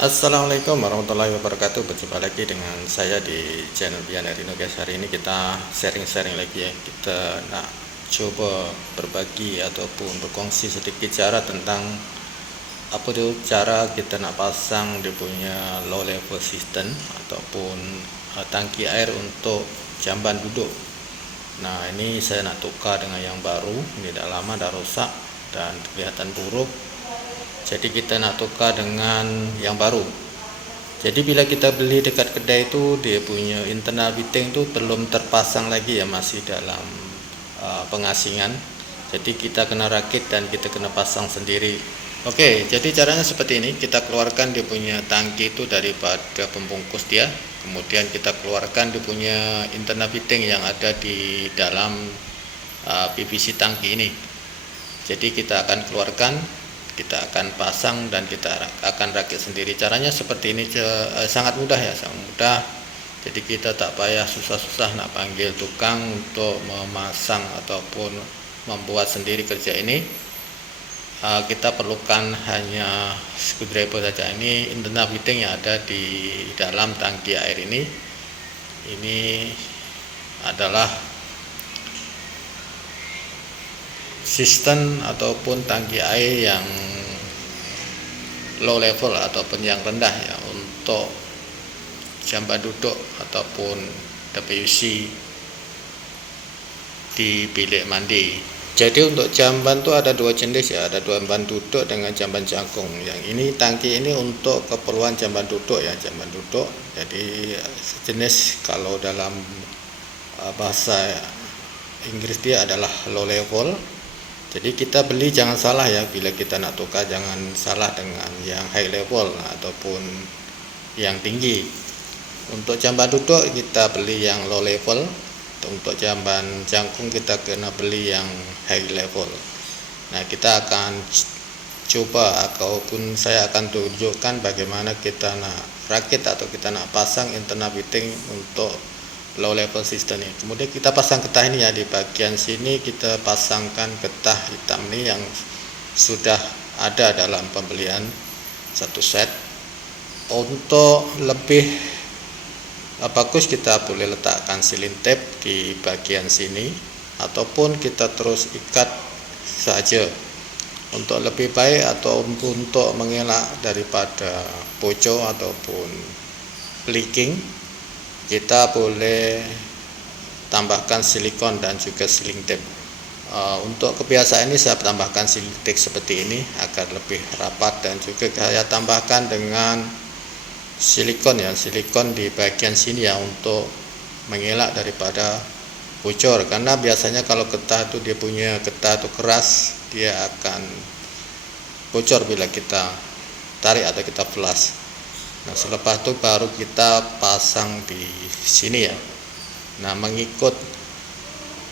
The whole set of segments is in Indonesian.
Assalamualaikum warahmatullahi wabarakatuh. Berjumpa lagi dengan saya di channel Biana Rino guys. Hari ini kita sharing-sharing lagi ya. Kita nak coba berbagi ataupun berkongsi sedikit cara tentang apa tuh cara kita nak pasang dia punya low level system ataupun tangki air untuk jamban duduk. Nah, ini saya nak tukar dengan yang baru. Ini dah lama, dah rosak dan kelihatan buruk. Jadi kita nak tukar dengan yang baru. Jadi bila kita beli dekat kedai itu, dia punya internal fitting itu belum terpasang lagi ya, masih dalam pengasingan. Jadi kita kena rakit dan kita kena pasang sendiri. Oke, jadi caranya seperti ini. Kita keluarkan dia punya tangki itu daripada pembungkus dia. Kemudian kita keluarkan dia punya internal fitting yang ada di dalam PVC tangki ini. Jadi kita akan keluarkan, kita akan pasang dan kita akan rakit sendiri. Caranya seperti ini, sangat mudah ya, sangat mudah. Jadi kita tak payah susah-susah nak panggil tukang untuk memasang ataupun membuat sendiri kerja ini. Kita perlukan hanya screwdriver saja. Ini internal fitting yang ada di dalam tangki air ini. Ini adalah sistem ataupun tangki air yang low level ataupun yang rendah ya, untuk jamban duduk ataupun WC di bilik mandi. Jadi untuk jamban tuh ada dua jenis ya, ada jamban duduk dengan jamban jangkung. Yang ini tangki ini untuk keperluan jamban duduk ya, jamban duduk. Jadi sejenis, kalau dalam bahasa Inggris dia adalah low level. Jadi kita beli jangan salah ya, bila kita nak tukar jangan salah dengan yang high level ataupun yang tinggi. Untuk jamban duduk kita beli yang low level, untuk jamban jangkung kita kena beli yang high level. Nah, kita akan coba ataupun saya akan tunjukkan bagaimana kita nak rakit atau kita nak pasang internal fitting untuk low level system ini. Kemudian kita pasang getah ini ya, di bagian sini kita pasangkan getah hitam ini yang sudah ada dalam pembelian satu set. Untuk lebih bagus kita boleh letakkan silin tape di bagian sini ataupun kita terus ikat saja. Untuk lebih baik atau untuk mengelak daripada bocor ataupun leaking, kita boleh tambahkan silikon dan juga sealing tape. Untuk kebiasaan ini saya tambahkan sealing tape seperti ini agar lebih rapat, dan juga saya tambahkan dengan silikon ya, silikon di bagian sini ya, untuk mengelak daripada bocor. Karena biasanya kalau getah itu dia punya getah itu keras, dia akan bocor bila kita tarik atau kita flush. Nah, selepas itu baru kita pasang di sini ya. Nah, mengikut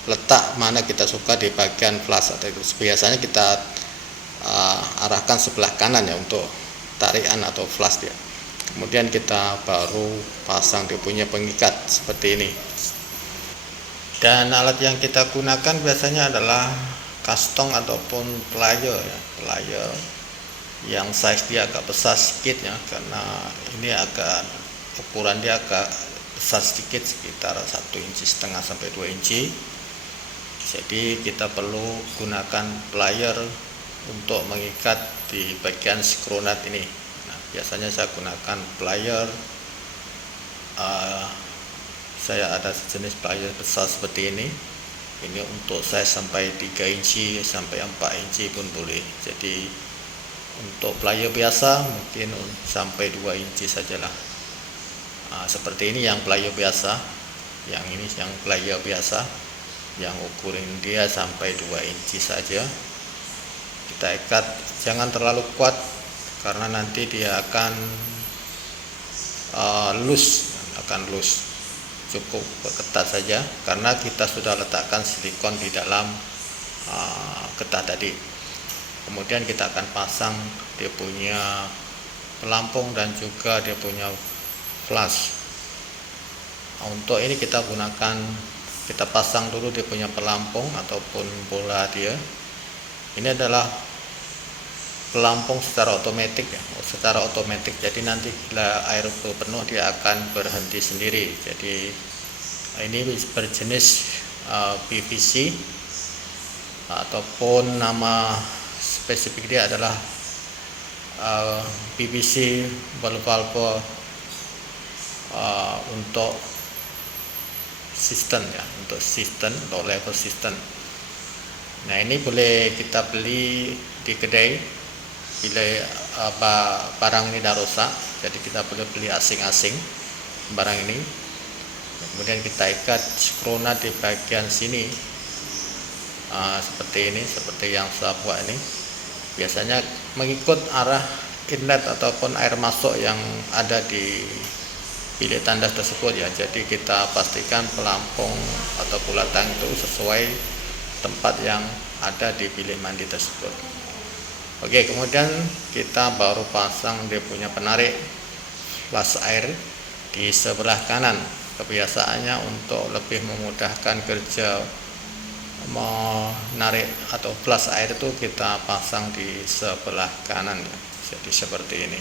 letak mana kita suka di bagian flush atau itu. Biasanya kita arahkan sebelah kanan ya untuk tarikan atau flush dia. Kemudian kita baru pasang dia punya pengikat seperti ini. Dan alat yang kita gunakan biasanya adalah kastong ataupun plier ya, plier yang size dia agak besar sedikit ya, karena ini agak ukuran dia agak besar sedikit, sekitar 1,5 inci sampai 2 inci. Jadi kita perlu gunakan plier untuk mengikat di bagian screw nut ini. Nah, biasanya saya gunakan plier, saya ada sejenis plier besar seperti ini. Ini untuk size sampai 3 inci sampai 4 inci pun boleh. Jadi untuk plier biasa mungkin sampai 2 inci sajalah. Seperti ini yang plier biasa, yang ini yang plier biasa, yang ukuran dia sampai 2 inci saja. Kita ikat, jangan terlalu kuat karena nanti dia akan loose. Cukup ketat saja karena kita sudah letakkan silikon di dalam getah tadi. Kemudian kita akan pasang dia punya pelampung dan juga dia punya flash. Untuk ini kita pasang dulu dia punya pelampung ataupun bola dia. Ini adalah pelampung secara otomatis ya, jadi nanti bila air itu penuh dia akan berhenti sendiri. Jadi ini berjenis PVC ataupun nama spesifik dia adalah PVC valve untuk sistem ya, untuk sistem low level system. Nah, ini boleh kita beli di kedai bila barang ini dah rusak, jadi kita boleh beli asing-asing barang ini. Kemudian kita ikat skronat di bagian sini seperti ini, seperti yang saya buat ini. Biasanya mengikut arah inlet ataupun air masuk yang ada di bilik tandas tersebut ya. Jadi kita pastikan pelampung atau bulatan itu sesuai tempat yang ada di bilik mandi tersebut. Oke, kemudian kita baru pasang dia punya penarik flush air di sebelah kanan. Kebiasaannya untuk lebih memudahkan kerja menarik atau flush air itu kita pasang di sebelah kanan ya. Jadi seperti ini.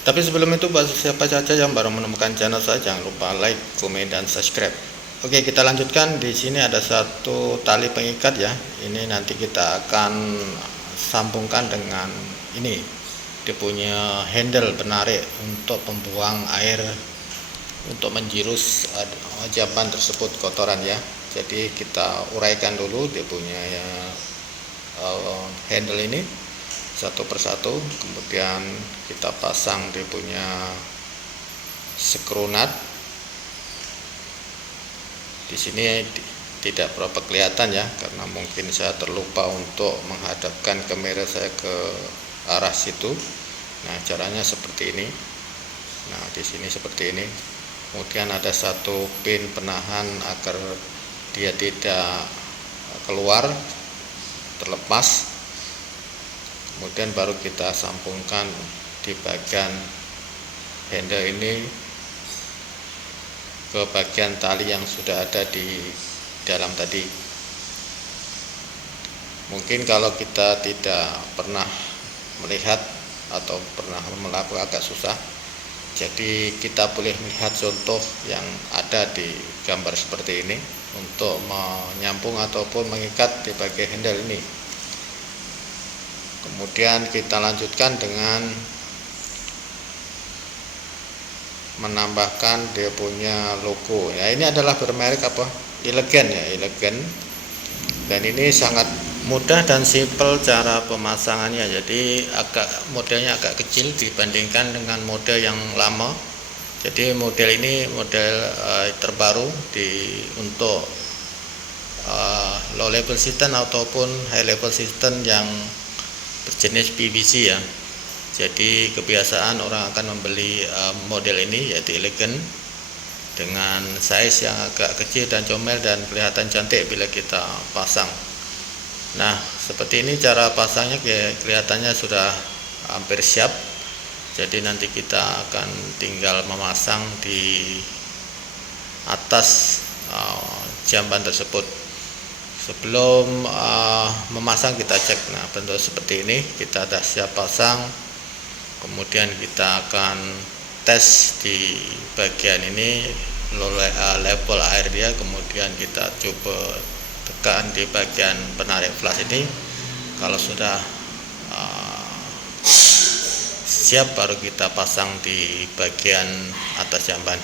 Tapi sebelum itu, bagi siapa saja yang baru menemukan channel saya, jangan lupa like, komen, dan subscribe. Oke, kita lanjutkan. Di sini ada satu tali pengikat ya. Ini nanti kita akan sambungkan dengan ini, dia punya handle penarik untuk pembuang air untuk menjirus jamban tersebut kotoran ya. Jadi kita uraikan dulu dia punya handle ini satu persatu, kemudian kita pasang dia punya skronat. Di sini tidak berapa kelihatan ya, karena mungkin saya terlupa untuk menghadapkan kamera saya ke arah situ. Nah, caranya seperti ini. Nah, di sini seperti ini. Kemudian ada satu pin penahan agar dia tidak keluar, terlepas. Kemudian baru kita sambungkan di bagian handle ini ke bagian tali yang sudah ada di dalam tadi. Mungkin kalau kita tidak pernah melihat atau pernah melakukan agak susah, jadi kita boleh melihat contoh yang ada di gambar seperti ini untuk menyambung ataupun mengikat di bagian handle ini. Kemudian kita lanjutkan dengan menambahkan dia punya logo ya. Ini adalah bermerek apa? Elegan ya, elegan. Dan ini sangat mudah dan simple cara pemasangannya. Jadi modelnya agak kecil dibandingkan dengan model yang lama. Jadi model ini model terbaru untuk low level system ataupun high level system yang berjenis PVC ya. Jadi kebiasaan orang akan membeli model ini, yaitu elegan, dengan size yang agak kecil dan comel dan kelihatan cantik bila kita pasang. Nah, seperti ini cara pasangnya, kelihatannya sudah hampir siap. Jadi nanti kita akan tinggal memasang di atas jamban tersebut. Sebelum memasang kita cek. Nah, bentuk seperti ini kita sudah siap pasang. Kemudian kita akan tes di bagian ini level air dia, kemudian kita coba tekan di bagian penarik flash ini. Kalau sudah siap, baru kita pasang di bagian atas jamban.